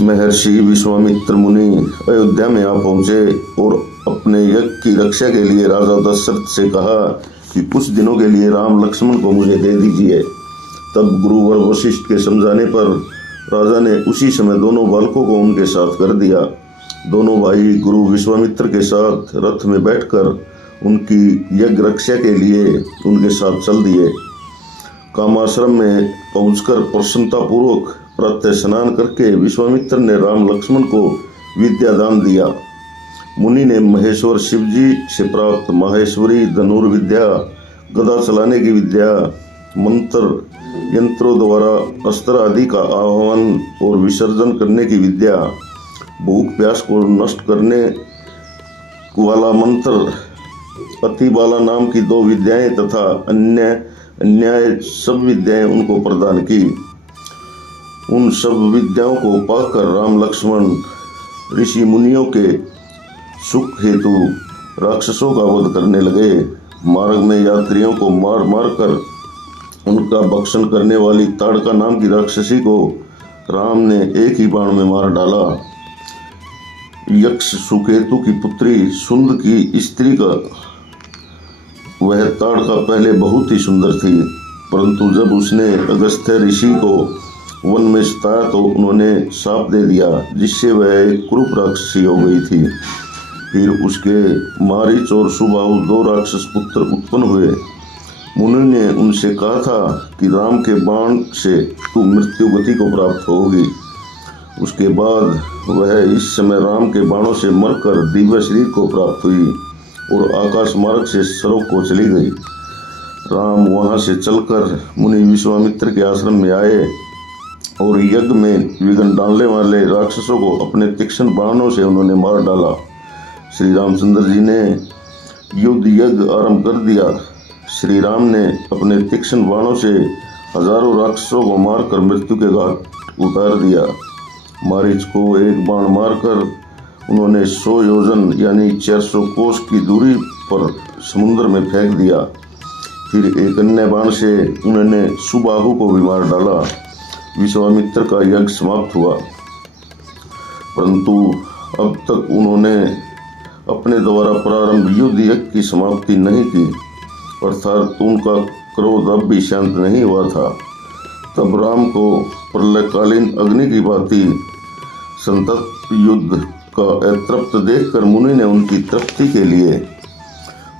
महर्षि विश्वामित्र मुनि अयोध्या में आ पहुंचे और अपने यज्ञ की रक्षा के लिए राजा दशरथ से कहा कि कुछ दिनों के लिए राम लक्ष्मण को मुझे दे दीजिए। तब गुरुवर वशिष्ठ के समझाने पर राजा ने उसी समय दोनों बालकों को उनके साथ कर दिया। दोनों भाई गुरु विश्वामित्र के साथ रथ में बैठकर उनकी यज्ञ रक्षा के लिए उनके साथ चल दिए। कामाश्रम में पहुंचकर प्रसन्नतापूर्वक प्रातः स्नान करके विश्वामित्र ने राम लक्ष्मण को विद्या दान दिया। मुनि ने महेश्वर शिवजी से प्राप्त माहेश्वरी धनुर्विद्या, गदा चलाने की विद्या, मंत्र यंत्रों द्वारा अस्त्र आदि का आह्वान और विसर्जन करने की विद्या, भूख प्यास को नष्ट करने वाला मंत्र, अतिबाला नाम की 2 विद्याएं तथा अन्य सब विद्याएं उनको प्रदान की। उन सब विद्याओं को पाकर राम लक्ष्मण ऋषि मुनियों के सुख हेतु राक्षसों का वध करने लगे। मार्ग में यात्रियों को मार मार कर उनका भक्षण करने वाली ताड़का नाम की राक्षसी को राम ने एक ही बाण में मार डाला। यक्ष सुकेतु की पुत्री सुंद की स्त्री का वह ताड़का पहले बहुत ही सुंदर थी, परंतु जब उसने अगस्त्य ऋषि को वन में सताया तो उन्होंने शाप दे दिया, जिससे वह एक क्रूप राक्षसी हो गई थी। फिर उसके मारीच और सुबाहु 2 राक्षस पुत्र उत्पन्न हुए। मुनि ने उनसे कहा था कि राम के बाण से तू मृत्यु गति को प्राप्त होगी। उसके बाद वह इस समय राम के बाणों से मरकर दिव्य शरीर को प्राप्त हुई और आकाश मार्ग से सरोवर को चली गई। राम वहां से चलकर मुनि विश्वामित्र के आश्रम में आए और यज्ञ में विघ्न डालने वाले राक्षसों को अपने तीक्ष्ण बाणों से उन्होंने मार डाला। श्री रामचंद्र जी ने युद्ध यज्ञ आरंभ कर दिया। श्री राम ने अपने तीक्ष्ण बाणों से हजारों राक्षसों को मारकर मृत्यु के घाट उतार दिया। मारीच को एक बाण मारकर उन्होंने 100 योजन यानी 400 कोस की दूरी पर समुद्र में फेंक दिया। फिर एक अन्य बाण से उन्होंने सुबाहु को भी मार डाला। विश्वामित्र का यज्ञ समाप्त हुआ, परंतु अब तक उन्होंने अपने द्वारा प्रारंभ युद्ध यज्ञ की समाप्ति नहीं की, अर्थात उनका क्रोध अब भी शांत नहीं हुआ था। तब राम को प्रलयकालीन अग्नि की भांति संतप्त युद्ध का अतृप्त देखकर मुनि ने उनकी तृप्ति के लिए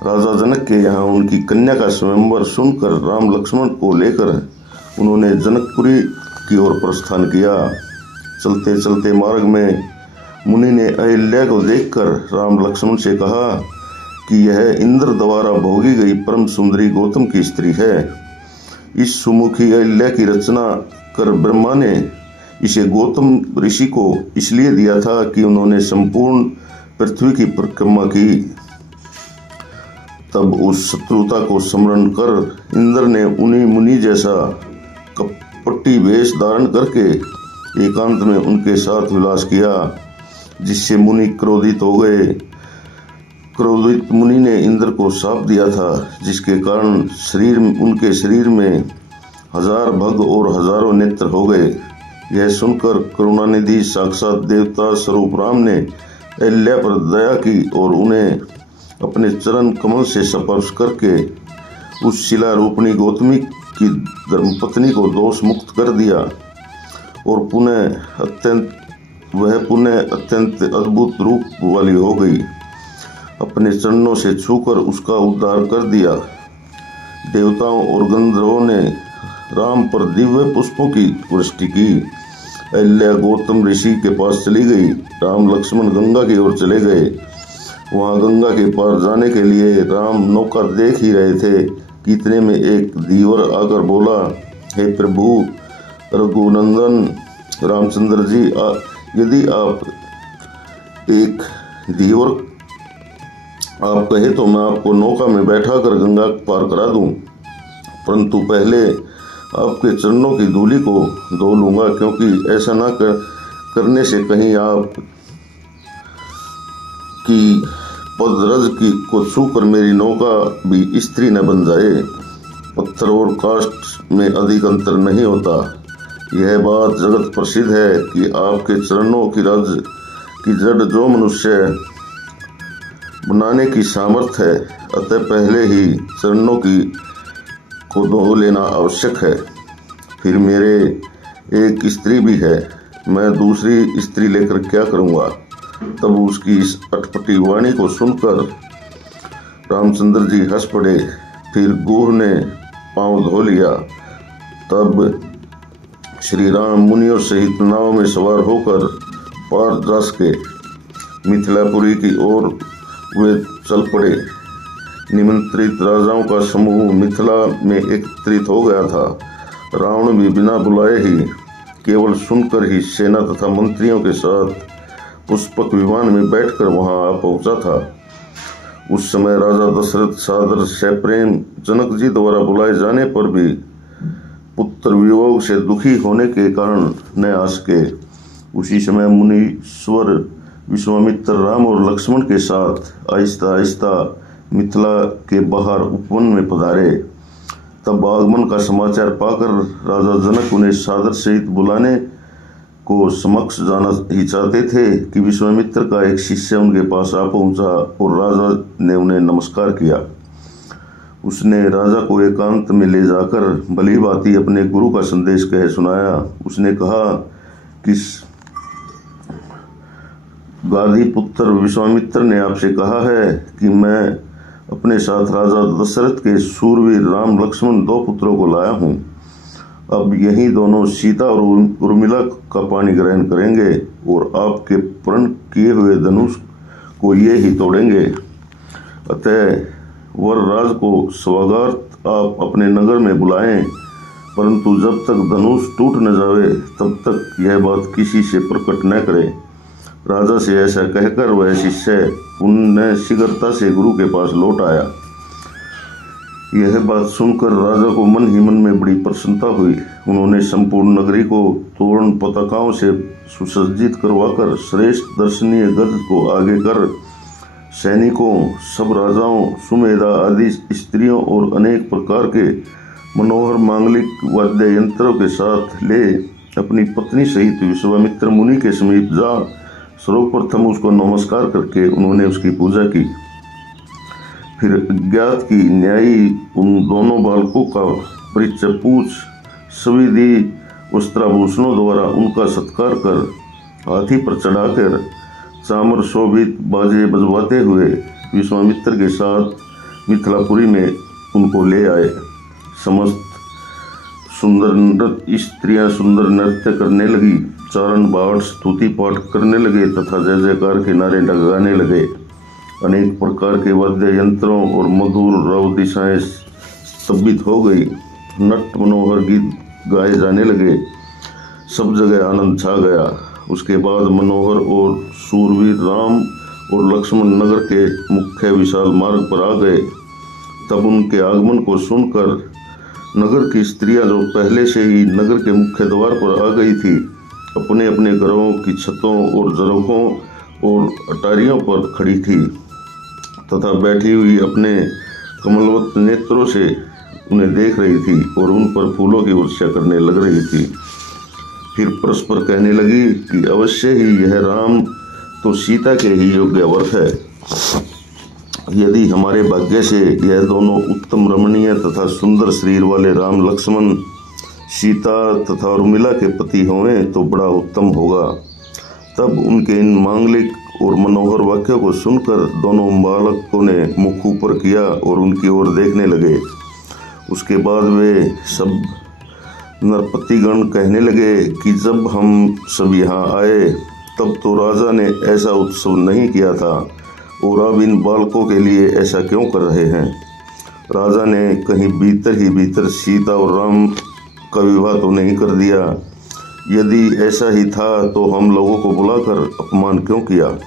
राजा जनक के यहाँ उनकी कन्या का स्वयंवर सुनकर राम लक्ष्मण को लेकर उन्होंने जनकपुरी की ओर प्रस्थान किया। चलते चलते मार्ग में मुनि ने अहिल्या को देखकर राम लक्ष्मण से कहा कि यह इंद्र द्वारा भोगी गई परम सुंदरी गौतम की स्त्री है। इस सुमुखी अहिल्या की रचना कर ब्रह्मा ने इसे गौतम ऋषि को इसलिए दिया था कि उन्होंने संपूर्ण पृथ्वी की परिक्रमा की। तब उस शत्रुता को स्मरण कर इंद्र ने उन्हीं मुनि जैसा कपटी वेश धारण करके एकांत में उनके साथ विलास किया, जिससे मुनि क्रोधित हो गए। क्रोधित मुनि ने इंद्र को शाप दिया था, जिसके कारण उनके शरीर में 1000 भग और हजारों नेत्र हो गए। यह सुनकर करुणानिधि साक्षात देवता स्वरूप राम ने अहिल्या पर दया की और उन्हें अपने चरण कमल से स्पर्श करके उस शिला रूपणी गौतमी की धर्मपत्नी को दोष मुक्त कर दिया और वह पुनः अत्यंत अद्भुत रूप वाली हो गई। अपने चरणों से छूकर उसका उद्धार कर दिया। देवताओं और गंधर्वों ने राम पर दिव्य पुष्पों की वृष्टि की। अहिल्या गौतम ऋषि के पास चली गई। राम लक्ष्मण गंगा की ओर चले गए। वहां गंगा के पार जाने के लिए राम नौका देख ही रहे थे कि इतने में एक धीवर आकर बोला, हे प्रभु रघुनंदन रामचंद्र जी, यदि आप एक धीवर आप कहे तो मैं आपको नौका में बैठाकर गंगा पार करा दूं, परंतु पहले आपके चरणों की धूलि को धो लूंगा, क्योंकि ऐसा ना करने से कहीं आप की पदरज को छूकर मेरी नौका भी स्त्री न बन जाए। पत्थर और काष्ठ में अधिक अंतर नहीं होता। यह बात जगत प्रसिद्ध है कि आपके चरणों की रज की जड़ जो मनुष्य बनाने की सामर्थ्य है, अतः पहले ही चरणों की को धो लेना आवश्यक है। फिर मेरे एक स्त्री भी है, मैं दूसरी स्त्री लेकर क्या करूँगा। तब उसकी इस अटपटी वाणी को सुनकर रामचंद्र जी हंस पड़े। फिर गुह ने पांव धो लिया। तब श्री राम मुनियों सहित नाव में सवार होकर पार जा सके। मिथिलापुरी की ओर वे चल पड़े। निमंत्रित राजाओं का समूह मिथिला में एकत्रित हो गया था। रावण भी बिना बुलाए ही, केवल सुनकर ही सेना तथा मंत्रियों के साथ पुष्पक विमान में बैठकर वहां आ पहुंचा था। उस समय राजा दशरथ सादर सप्रेम जनक जी द्वारा बुलाए जाने पर भी पुत्र वियोग से दुखी होने के कारण न आ सके। उसी समय मुनीश्वर विश्वामित्र राम और लक्ष्मण के साथ आहिस्ता आहिस्ता मिथिला के बाहर उपवन में पधारे। तब आगमन का समाचार पाकर राजा जनक उन्हें सादर सहित बुलाने को समक्ष जाना ही चाहते थे कि विश्वामित्र का एक शिष्य उनके पास आ पहुंचा और राजा ने उन्हें नमस्कार किया। उसने राजा को एकांत में ले जाकर भली भांति अपने गुरु का संदेश कह सुनाया। उसने कहा कि गाधी पुत्र विश्वामित्र ने आपसे कहा है कि मैं अपने साथ राजा दशरथ के सूरवीर राम लक्ष्मण 2 पुत्रों को लाया हूँ। अब यही दोनों सीता और उर्मिला का पानी ग्रहण करेंगे और आपके प्रण किए हुए धनुष को ये ही तोड़ेंगे। अतः वर राज को स्वागत आप अपने नगर में बुलाएं, परंतु जब तक धनुष टूट न जावे तब तक यह बात किसी से प्रकट न करें। राजा से ऐसा कहकर वह शिष्य पुण्य शीघ्रता से गुरु के पास लौट आया। यह बात सुनकर राजा को मन ही मन में बड़ी प्रसन्नता हुई। उन्होंने संपूर्ण नगरी को तोरण पताकाओं से सुसज्जित करवाकर श्रेष्ठ दर्शनीय गज को आगे कर सैनिकों, सब राजाओं, सुमेधा आदि स्त्रियों और अनेक प्रकार के मनोहर मांगलिक वाद्य यंत्रों के साथ ले अपनी पत्नी सहित विश्वामित्र मुनि के समीप जा सर्वप्रथम उसको नमस्कार करके उन्होंने उसकी पूजा की। फिर ज्ञात की न्यायी उन दोनों बालकों का परिचय पूछ सविधि वस्त्राभूषणों द्वारा उनका सत्कार कर हाथी पर चढ़ाकर चामर शोभित बाजे बजवाते हुए विश्वामित्र के साथ मिथिलापुरी में उनको ले आए। समस्त सुंदर स्त्रियां सुंदर नृत्य करने लगी, चारण बाट स्तुति पाठ करने लगे तथा जय जयकार के नारे लगाने लगे। अनेक प्रकार के वाद्य यंत्रों और मधुर रव दिशाएं स्तब्धित हो गई। नट मनोहर गीत गाए जाने लगे। सब जगह आनंद छा गया। उसके बाद मनोहर और सूरवीर राम और लक्ष्मण नगर के मुख्य विशाल मार्ग पर आ गए। तब उनके आगमन को सुनकर नगर की स्त्रियां जो पहले से ही नगर के मुख्य द्वार पर आ गई थी, अपने अपने घरों की छतों और झरोखों और अटारियों पर खड़ी थी तथा बैठी हुई अपने कमलवत नेत्रों से उन्हें देख रही थी और उन पर फूलों की वर्षा करने लग रही थी। फिर परस्पर कहने लगी कि अवश्य ही यह राम तो सीता के ही योग्य वर है। यदि हमारे भाग्य से यह दोनों उत्तम रमणीय तथा सुंदर शरीर वाले राम लक्ष्मण सीता तथा उर्मिला के पति होवें तो बड़ा उत्तम होगा। तब उनके इन मांगलिक और मनोहर वाक्यों को सुनकर दोनों बालकों ने मुख ऊपर किया और उनकी ओर देखने लगे। उसके बाद वे सब नरपतिगण कहने लगे कि जब हम सब यहाँ आए तब तो राजा ने ऐसा उत्सव नहीं किया था और अब इन बालकों के लिए ऐसा क्यों कर रहे हैं। राजा ने कहीं भीतर ही भीतर सीता और राम का विवाह तो नहीं कर दिया। यदि ऐसा ही था तो हम लोगों को बुलाकर अपमान क्यों किया।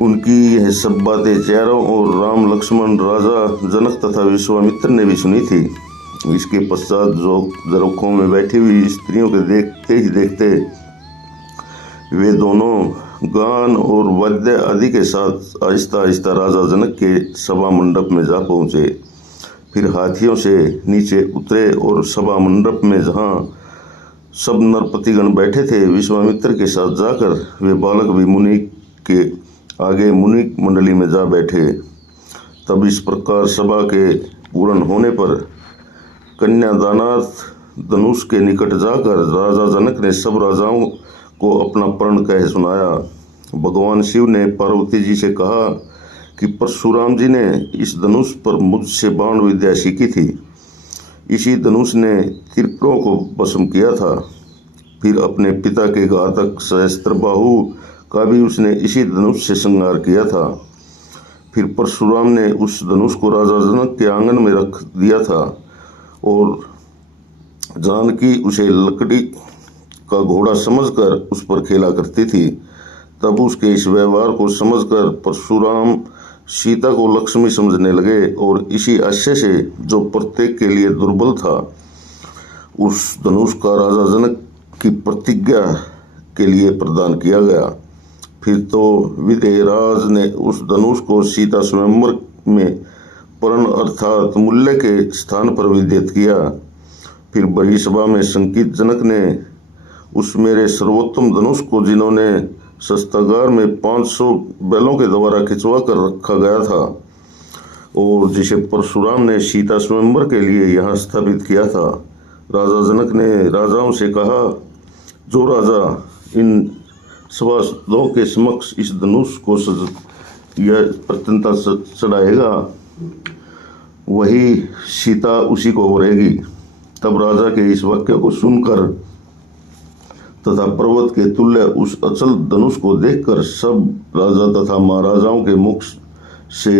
उनकी यह सब बातें चारों ओर राम लक्ष्मण राजा जनक तथा विश्वामित्र ने भी सुनी थी। इसके पश्चात जो झरोखों में बैठी हुई स्त्रियों के देखते ही देखते वे दोनों गान और वाद्य आदि के साथ आहिस्ता आहिस्ता राजा जनक के सभा मंडप में जा सब नरपतिगण बैठे थे। विश्वामित्र के साथ जाकर वे बालक भी मुनि के आगे मुनि मंडली में जा बैठे। तब इस प्रकार सभा के पूर्ण होने पर कन्यादानार्थ धनुष के निकट जाकर राजा जनक ने सब राजाओं को अपना प्रण कह सुनाया। भगवान शिव ने पार्वती जी से कहा कि परशुराम जी ने इस धनुष पर मुझसे बाण विद्या सीखी थी। इसी धनुष ने त्रिपुरों को भस्म किया था। फिर अपने पिता के घातक सहस्त्रबाहु का भी उसने इसी धनुष से संहार किया था। फिर परशुराम ने उस धनुष को राजा जनक के आंगन में रख दिया था और जानकी उसे लकड़ी का घोड़ा समझकर उस पर खेला करती थी। तब उसके इस व्यवहार को समझकर परशुराम सीता को लक्ष्मी समझने लगे और इसी आशय से जो प्रत्येक के लिए दुर्बल था, उस धनुष का राजा जनक की प्रतिज्ञा के लिए प्रदान किया गया। फिर तो विदेहराज ने उस धनुष को सीता स्वयंवर में पर्ण अर्थात मूल्य के स्थान पर विद्यत किया। फिर बड़ी सभा में संकीत जनक ने उस मेरे सर्वोत्तम धनुष को, जिन्होंने शस्त्रागार में 500 बैलों के द्वारा खिंचवा कर रखा गया था और जिसे परशुराम ने सीता स्वयंवर के लिए यहाँ स्थापित किया था, राजा जनक ने राजाओं से कहा, जो राजा इन सभासदों के समक्ष इस धनुष को यह प्रत्यंता चढ़ाएगा, वही सीता उसी को वरेगी। तब राजा के इस वाक्य को सुनकर तथा पर्वत के तुल्य उस अचल धनुष को देखकर सब राजा तथा महाराजाओं के मुख से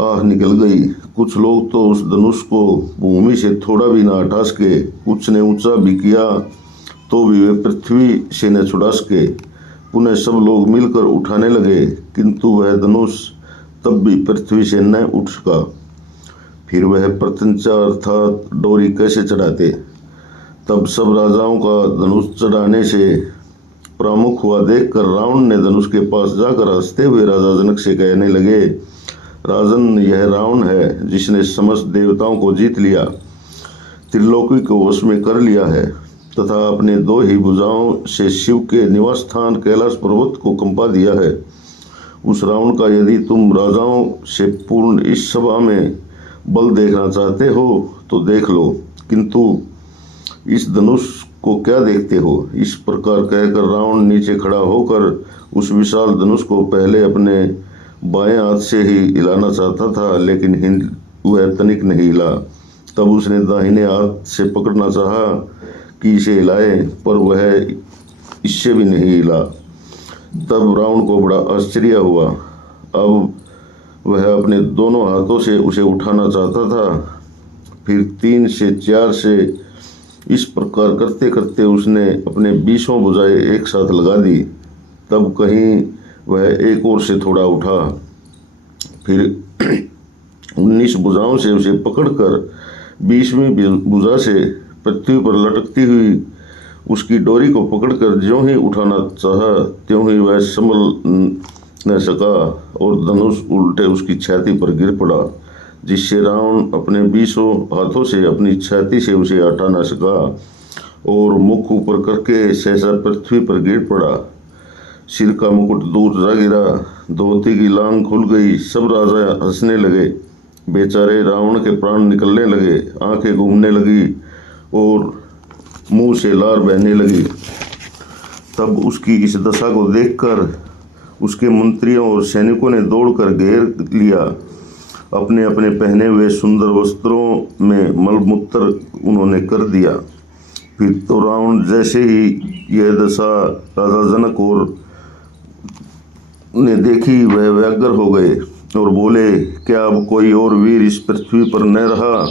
आह निकल गई। कुछ लोग तो उस धनुष को भूमि से थोड़ा भी न हटा सके, कुछ ने ऊंचा भी किया तो भी वे पृथ्वी से न छुड़ा सके। पुनः सब लोग मिलकर उठाने लगे, किंतु वह धनुष तब भी पृथ्वी से न उठ सका। फिर वह प्रत्यंचा अर्थात डोरी कैसे चढ़ाते? तब सब राजाओं का धनुष चढ़ाने से प्रमुख हुआ देखकर रावण ने धनुष के पास जाकर हंसते हुए राजा जनक से कहने लगे, राजन, यह रावण है जिसने समस्त देवताओं को जीत लिया, त्रिलोकी को वश में कर लिया है तथा अपने 2 ही भुजाओं से शिव के निवास स्थान कैलाश पर्वत को कंपा दिया है। उस रावण का यदि तुम राजाओं से पूर्ण इस सभा में बल देखना चाहते हो तो देख लो, किंतु इस धनुष को क्या देखते हो? इस प्रकार कहकर रावण नीचे खड़ा होकर उस विशाल धनुष को पहले अपने बाएं हाथ से ही हिलाना चाहता था, लेकिन वह तनिक नहीं हिला। तब उसने दाहिने हाथ से पकड़ना चाहा कि इसे हिलाए, पर वह इससे भी नहीं हिला। तब रावण को बड़ा आश्चर्य हुआ। अब वह अपने दोनों हाथों से उसे उठाना चाहता था। फिर 3 से 4 से इस प्रकार करते करते उसने अपने 20 भुजाएं एक साथ लगा दी। तब कहीं वह एक ओर से थोड़ा उठा, फिर 19 भुजाओं से उसे पकड़कर 20वीं भुजा से पृथ्वी पर लटकती हुई उसकी डोरी को पकड़कर ज्यों ही उठाना चाहा, त्यों ही वह संभल न सका और धनुष उल्टे उसकी छाती पर गिर पड़ा, जिससे रावण अपने 20 हाथों से अपनी छाती से उसे हटा न सका और मुख ऊपर करके सहसा पृथ्वी पर गिर पड़ा। सिर का मुकुट दूर जा गिरा, धोती की लांग खुल गई। सब राजा हंसने लगे। बेचारे रावण के प्राण निकलने लगे, आंखें घूमने लगी और मुंह से लार बहने लगी। तब उसकी इस दशा को देखकर उसके मंत्रियों और सैनिकों ने दौड़कर घेर लिया। अपने अपने पहने हुए सुंदर वस्त्रों में मलमूत्र उन्होंने कर दिया। फिर तो रावण जैसे ही यह दशा राजा जनक और ने देखी, वह व्यग्र हो गए और बोले, क्या अब कोई और वीर इस पृथ्वी पर न रहा?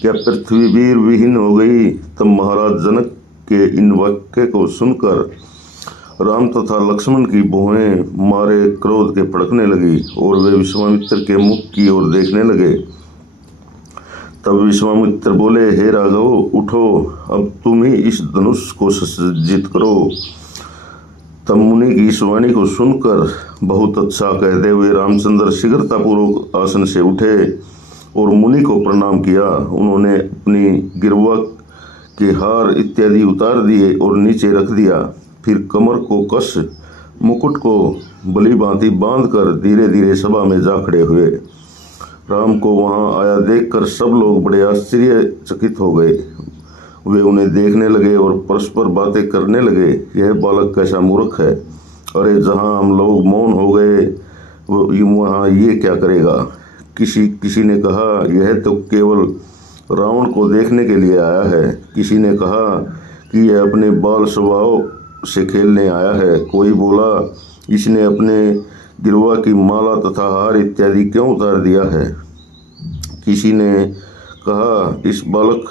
क्या पृथ्वी वीर विहीन हो गई? तब महाराज जनक के इन वाक्य को सुनकर राम तथा लक्ष्मण की भौहें मारे क्रोध के भड़कने लगी और वे विश्वामित्र के मुख की ओर देखने लगे। तब विश्वामित्र बोले, हे राघव, उठो, अब तुम ही इस धनुष को सज्जित करो। तब मुनि की इस वाणी को सुनकर बहुत अच्छा कहते हुए रामचंद्र शीघ्रतापूर्वक आसन से उठे और मुनि को प्रणाम किया। उन्होंने अपनी गिरवा के हार इत्यादि उतार दिए और नीचे रख दिया। फिर कमर को कस मुकुट को भली भांति बांधकर धीरे धीरे सभा में जा खड़े हुए। राम को वहां आया देखकर सब लोग बड़े आश्चर्यचकित हो गए। वे उन्हें देखने लगे और परस्पर बातें करने लगे, यह बालक कैसा मूर्ख है। अरे जहां हम लोग मौन हो गए वहां ये क्या करेगा। किसी ने कहा यह तो केवल रावण को देखने के लिए आया है। किसी ने कहा कि यह अपने बाल स्वभाव से खेलने आया है। कोई बोला इसने अपने गिरवा की माला तथा हार इत्यादि क्यों उतार दिया है। किसी ने कहा इस बालक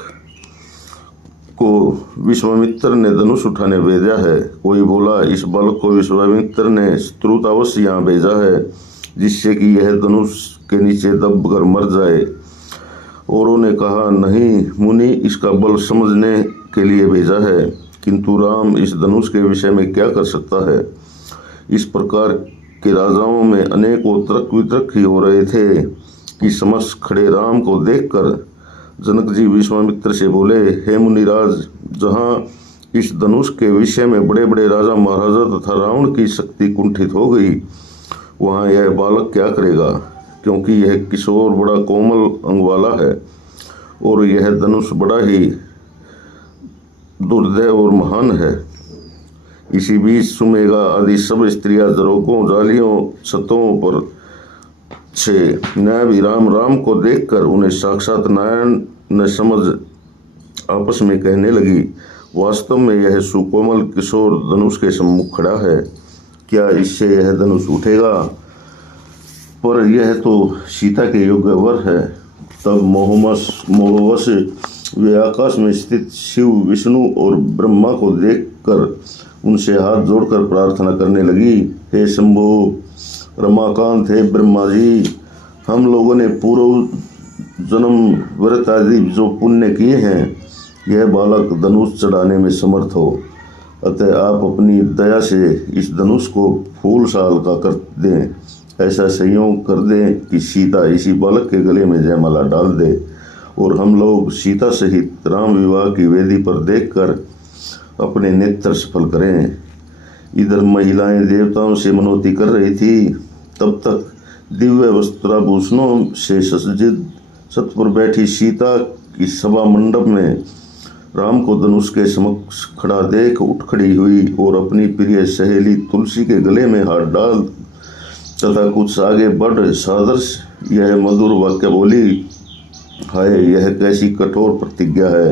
को विश्वामित्र ने धनुष उठाने भेजा है। कोई बोला इस बालक को विश्वामित्र ने शत्रुतावश यहाँ भेजा है जिससे कि यह धनुष के नीचे दब कर मर जाए। औरों ने कहा नहीं मुनि इसका बल समझने के लिए भेजा है, किंतु राम इस धनुष के विषय में क्या कर सकता है। इस प्रकार के राजाओं में अनेकों तर्क वितर्क ही हो रहे थे कि समक्ष खड़े राम को देखकर जनक जी विश्वामित्र से बोले, हे मुनिराज, जहाँ इस धनुष के विषय में बड़े बड़े राजा महाराजा तथा रावण की शक्ति कुंठित हो गई, वहाँ यह बालक क्या करेगा, क्योंकि यह किशोर बड़ा कोमल अंग वाला है और यह धनुष बड़ा ही दुर्दय और महान है। इसी बीच सुमेगा आदि सब स्त्रियां जरोकों जालियों छतों पर से न्याय राम को देखकर उन्हें साक्षात नारायण न समझ आपस में कहने लगी, वास्तव में यह सुकोमल किशोर धनुष के सम्मुख खड़ा है, क्या इससे यह धनुष उठेगा। पर यह तो सीता के योग्य वर है। तब मोहवश वे आकाश में स्थित शिव विष्णु और ब्रह्मा को देखकर उनसे हाथ जोड़कर प्रार्थना करने लगी, हे शंभो रमाकांत, हे ब्रह्मा जी, हम लोगों ने पूर्व जन्म व्रत आदि जो पुण्य किए हैं, यह बालक धनुष चढ़ाने में समर्थ हो, अतः आप अपनी दया से इस धनुष को फूल साल का कर दें। ऐसा संयोग कर दें कि सीता इसी बालक के गले में जयमाला डाल दे और हम लोग सीता सहित राम विवाह की वेदी पर देखकर अपने नेत्र सफल करें। इधर महिलाएं देवताओं से मनोती कर रही थी, तब तक दिव्य वस्त्राभूषणों से सज्जित सत पर बैठी सीता की सभा मंडप में राम को धनुष के समक्ष खड़ा देख उठ खड़ी हुई और अपनी प्रिय सहेली तुलसी के गले में हाथ डाल तथा कुछ आगे बढ़ सादर यह मधुर वाक्य बोली, हाय यह कैसी कठोर प्रतिज्ञा है।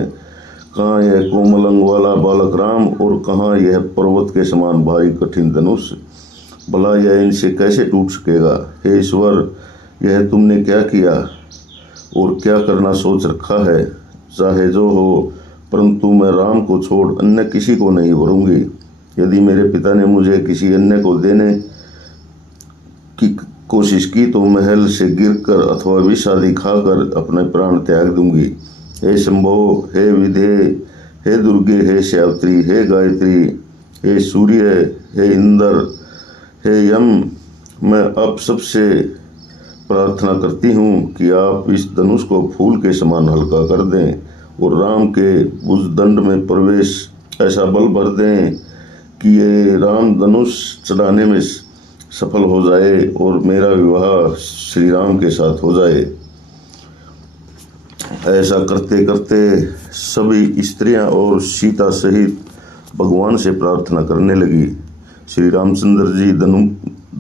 कहाँ यह कोमल अंग वाला बालक राम और कहाँ यह पर्वत के समान भारी कठिन धनुष, भला यह इनसे कैसे टूट सकेगा। हे ईश्वर, यह तुमने क्या किया और क्या करना सोच रखा है। चाहे जो हो, परंतु मैं राम को छोड़ अन्य किसी को नहीं वरूंगी। यदि मेरे पिता ने मुझे किसी अन्य को देने की कोशिश की तो महल से गिरकर अथवा विष आदि खाकर अपने प्राण त्याग दूंगी। हे शंभो, हे विधे, हे दुर्गे, हे श्यावत्री, हे गायत्री, हे सूर्य, हे इंद्र, हे यम, मैं आप सबसे प्रार्थना करती हूँ कि आप इस धनुष को फूल के समान हल्का कर दें और राम के भुजदंड में प्रवेश ऐसा बल भर दें कि ये राम धनुष चढ़ाने में सफल हो जाए और मेरा विवाह श्री राम के साथ हो जाए। ऐसा करते करते सभी स्त्रियां और सीता सहित भगवान से प्रार्थना करने लगी। श्री रामचंद्र जी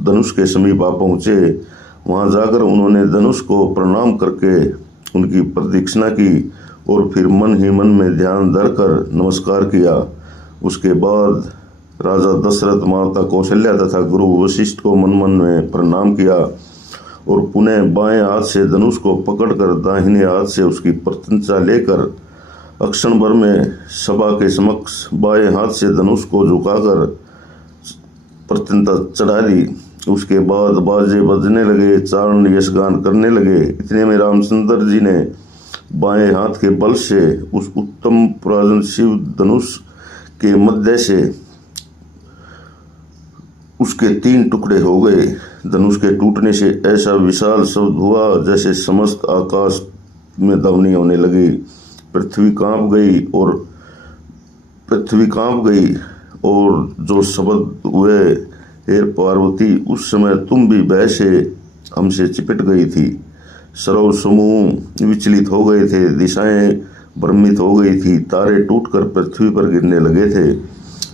धनुष के समीप आ पहुँचे। वहां जाकर उन्होंने धनुष को प्रणाम करके उनकी प्रदक्षिणा की और फिर मन ही मन में ध्यान धरकर नमस्कार किया। उसके बाद राजा दशरथ, माता कौशल्या तथा गुरु वशिष्ठ को मन मन में प्रणाम किया और पुनः बाएं हाथ से धनुष को पकड़कर दाहिने हाथ से उसकी प्रत्यंचा लेकर अक्षण भर में सभा के समक्ष बाएं हाथ से धनुष को झुकाकर प्रत्यंता चढ़ा दी। उसके बाद बाजे बजने लगे, चारण यशगान करने लगे। इतने में रामचंद्र जी ने बाएं हाथ के बल से उस उत्तम पुरातन शिव धनुष के मध्य से उसके 3 टुकड़े हो गए। धनुष के टूटने से ऐसा विशाल शब्द हुआ जैसे समस्त आकाश में ध्वनि होने लगी। पृथ्वी कांप गई और पृथ्वी कांप गई और जो शब्द हुए, हे पार्वती, उस समय तुम भी भय से हमसे चिपट गई थी। सर्व समूह विचलित हो गए थे, दिशाएं भ्रमित हो गई थी, तारे टूटकर पृथ्वी पर गिरने लगे थे,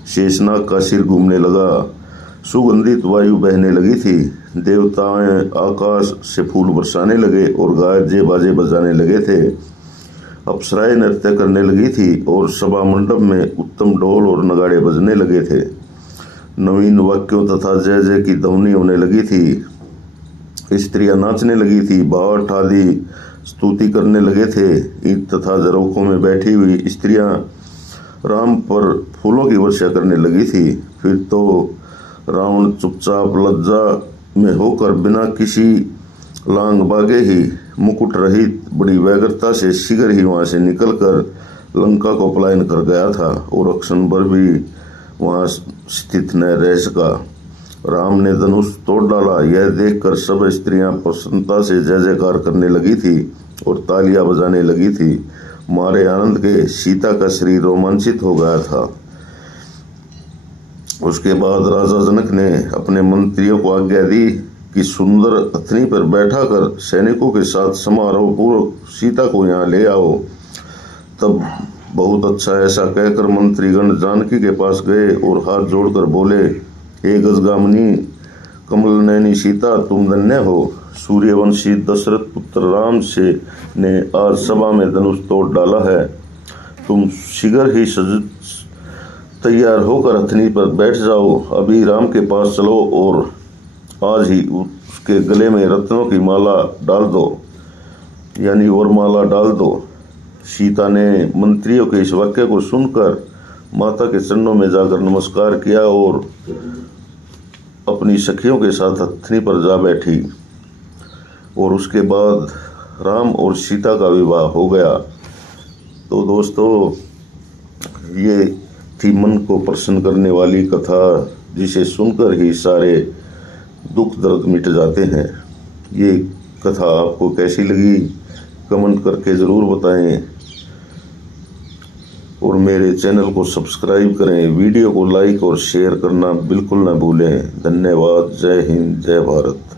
शेषनाग का सिर घूमने लगा, सुगंधित वायु बहने लगी थी, देवताएं आकाश से फूल बरसाने लगे और गाजे बाजे बजाने लगे थे, अप्सराएं नृत्य करने लगी थी और सभा मंडप में उत्तम ढोल और नगाड़े बजने लगे थे। नवीन वाक्यों तथा जय जय की ध्वनि होने लगी थी, स्त्रियां नाचने लगी थी, भाट आदि स्तुति करने लगे थे। ईंट तथा झरोखों में बैठी हुई स्त्रियां राम पर फूलों की वर्षा करने लगी थी। फिर तो रावण चुपचाप लज्जा में होकर बिना किसी लांग बागे ही मुकुट रहित बड़ी व्यग्रता से शीघ्र ही वहां से निकलकर लंका को पलायन कर गया था और अक्षण भर भी वहां स्थित न रह सका। राम ने धनुष तोड़ डाला, यह देखकर सब स्त्रियां प्रसन्नता से जय जयकार करने लगी थी और तालियां बजाने लगी थी। मारे आनंद के सीता का शरीर रोमांचित हो गया था। उसके बाद राजा जनक ने अपने मंत्रियों को आज्ञा दी कि सुंदर अथनी पर बैठाकर सैनिकों के साथ समारोह पूर्वक सीता को यहाँ ले आओ। तब बहुत अच्छा ऐसा कहकर मंत्रीगण जानकी के पास गए और हाथ जोड़कर बोले, हे गजगामिनी कमल नयनी सीता, तुम धन्य हो। सूर्यवंशी दशरथ पुत्र राम से ने आज सभा में धनुष तोड़ डाला है। तुम शीघ्र ही तैयार होकर हथनी पर बैठ जाओ। अभी राम के पास चलो और आज ही उसके गले में रत्नों की माला डाल दो, यानी वरमाला डाल दो। सीता ने मंत्रियों के इस वाक्य को सुनकर माता के चरणों में जाकर नमस्कार किया और अपनी सखियों के साथ हथनी पर जा बैठी और उसके बाद राम और सीता का विवाह हो गया। तो दोस्तों, ये थी मन को प्रसन्न करने वाली कथा, जिसे सुनकर ही सारे दुख दर्द मिट जाते हैं। ये कथा आपको कैसी लगी कमेंट करके ज़रूर बताएं और मेरे चैनल को सब्सक्राइब करें। वीडियो को लाइक और शेयर करना बिल्कुल ना भूलें। धन्यवाद। जय हिंद, जय भारत।